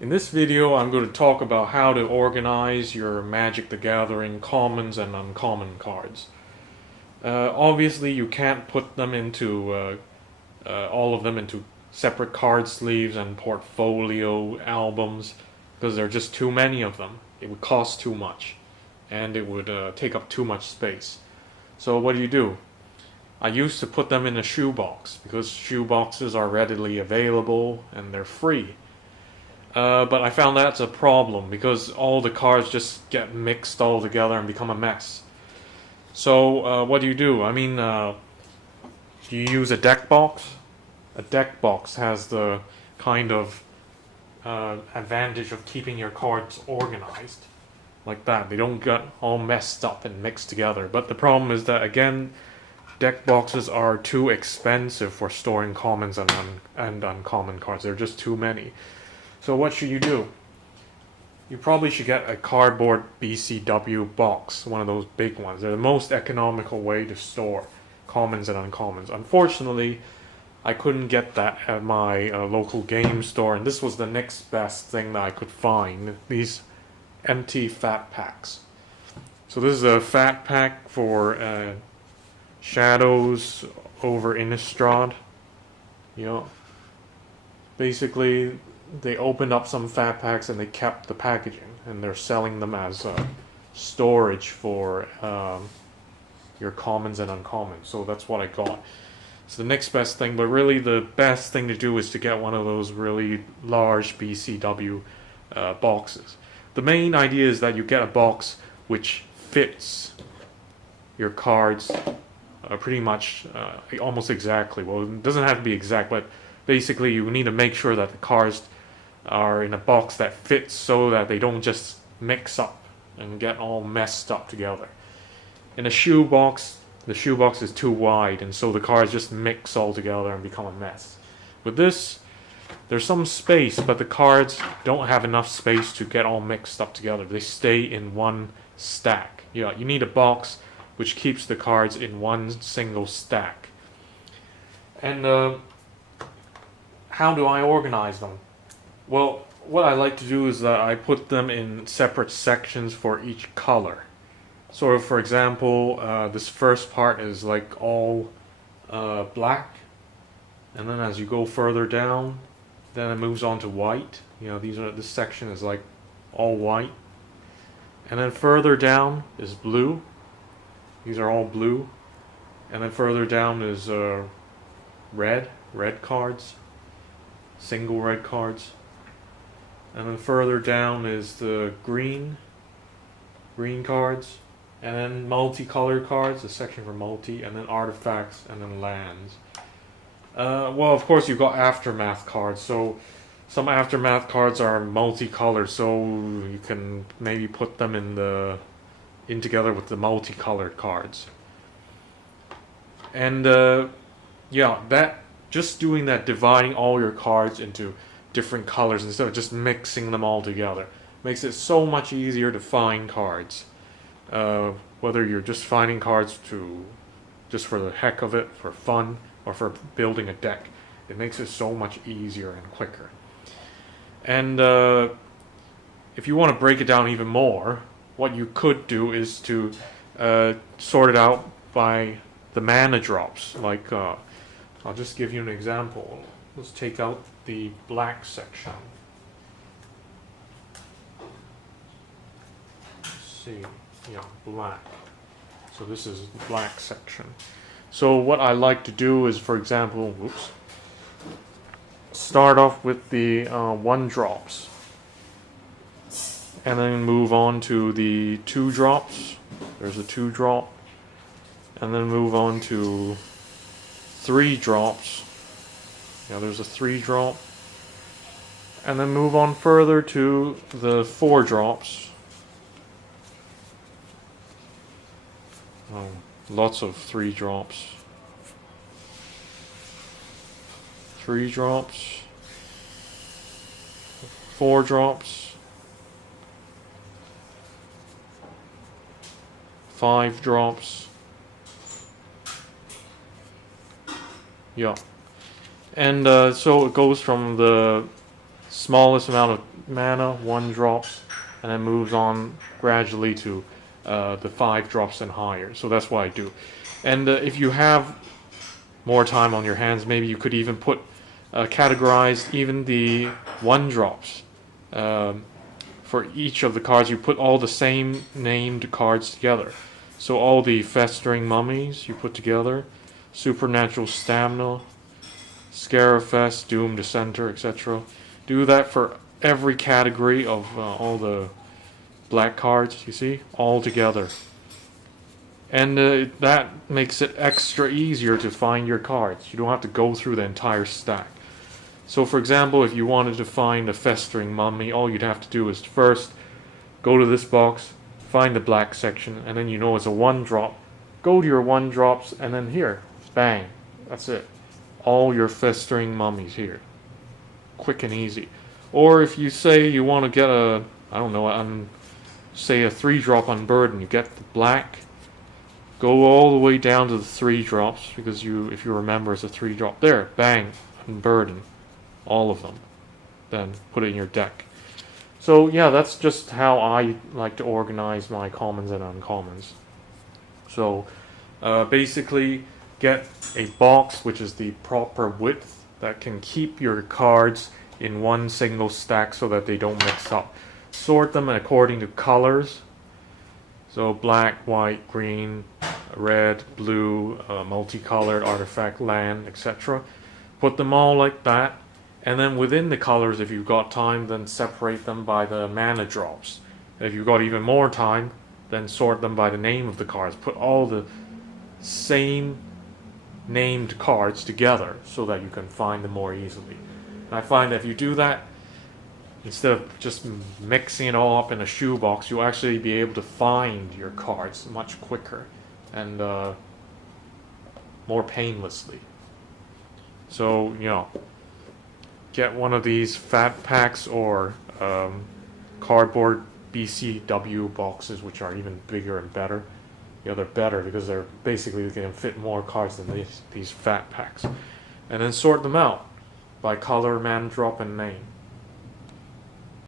In this video, I'm going to talk about how to organize your Magic the Gathering commons and uncommon cards. Obviously, you can't put them into all of them into separate card sleeves and portfolio albums because there are just too many of them. It would cost too much, and it would take up too much space. So what do? I used to put them in a shoebox because shoe boxes are readily available and they're free. But I found that's a problem because all the cards just get mixed all together and become a mess. So what do? Do you use a deck box? A deck box has the kind of advantage of keeping your cards organized like that. They don't get all messed up and mixed together. But the problem is that, again, deck boxes are too expensive for storing commons and uncommon cards. There are just too many. So what should you do? You probably should get a cardboard BCW box, one of those big ones. They're the most economical way to store commons and uncommons. Unfortunately, I couldn't get that at my local game store, and this was the next best thing that I could find. These empty fat packs. So this is a fat pack for Shadows over Innistrad. Basically, they opened up some fat packs and they kept the packaging, and they're selling them as storage for your commons and uncommons. So that's what I got. It's the next best thing, but really the best thing to do is to get one of those really large BCW boxes. The main idea is that you get a box which fits your cards pretty much almost exactly. Well, it doesn't have to be exact, but basically you need to make sure that the cards are in a box that fits so that they don't just mix up and get all messed up together. In a shoe box, the shoe box is too wide, and so the cards just mix all together and become a mess. With this, there's some space, but the cards don't have enough space to get all mixed up together. They stay in one stack. Yeah, you need a box which keeps the cards in one single stack. And how do I organize them? Well, what I like to do is that I put them in separate sections for each color. So, for example, this first part is like all black, and then as you go further down, then it moves on to white. This section is like all white, and then further down is blue. These are all blue, and then further down is red cards, single red cards. And then further down is the green cards, and then multicolored cards, a section for multi, and then artifacts, and then lands. Well, of course, you've got aftermath cards, so some aftermath cards are multicolored, so you can maybe put them in together with the multicolored cards. And just doing that, dividing all your cards into different colors instead of just mixing them all together, makes it so much easier to find cards. Whether you're just finding cards just for the heck of it, for fun, or for building a deck, it makes it so much easier and quicker. And if you want to break it down even more, what you could do is to sort it out by the mana drops. Like, I'll just give you an example. Let's take out the black section. Let's see, black. So this is the black section. So what I like to do is, for example, start off with the 1-drops, and then move on to the 2-drops. There's a 2-drop, and then move on to 3-drops. There's a 3-drop, and then move on further to the 4-drops. Lots of 3-drops. 3-drops, 4-drops, 5-drops. Yeah. And so it goes from the smallest amount of mana, 1 drops, and then moves on gradually to the 5 drops and higher. So that's what I do. And if you have more time on your hands, maybe you could even categorize even the 1 drops. For each of the cards, you put all the same named cards together. So all the Festering Mummies you put together, Supernatural Stamina, Scarifest, Doom Dissenter, etc. Do that for every category of all the black cards, you see, all together. And that makes it extra easier to find your cards. You don't have to go through the entire stack. So for example, if you wanted to find a Festering Mummy, all you'd have to do is first go to this box, find the black section, and then you know it's a 1 drop. Go to your 1 drops, and then here, bang, that's it. All your Festering Mummies here. Quick and easy. Or if you say you want to get a, I don't know, say a 3 drop Unburden, you get the black, go all the way down to the 3 drops, because if you remember, it's a 3 drop. There, bang, Unburden. All of them. Then put it in your deck. So yeah, that's just how I like to organize my commons and uncommons. So basically, get a box which is the proper width that can keep your cards in one single stack so that they don't mix up. Sort them according to colors. So black, white, green, red, blue, multicolored, artifact, land, etc. Put them all like that. And then within the colors, if you've got time, then separate them by the mana drops. If you've got even more time, then sort them by the name of the cards. Put all the same named cards together so that you can find them more easily. And I find that if you do that, instead of just mixing it all up in a shoebox, you'll actually be able to find your cards much quicker and more painlessly. So, get one of these fat packs or cardboard BCW boxes, which are even bigger and better. They're better because they're basically going to fit more cards than these fat packs. And then sort them out by color, mana drop, and name.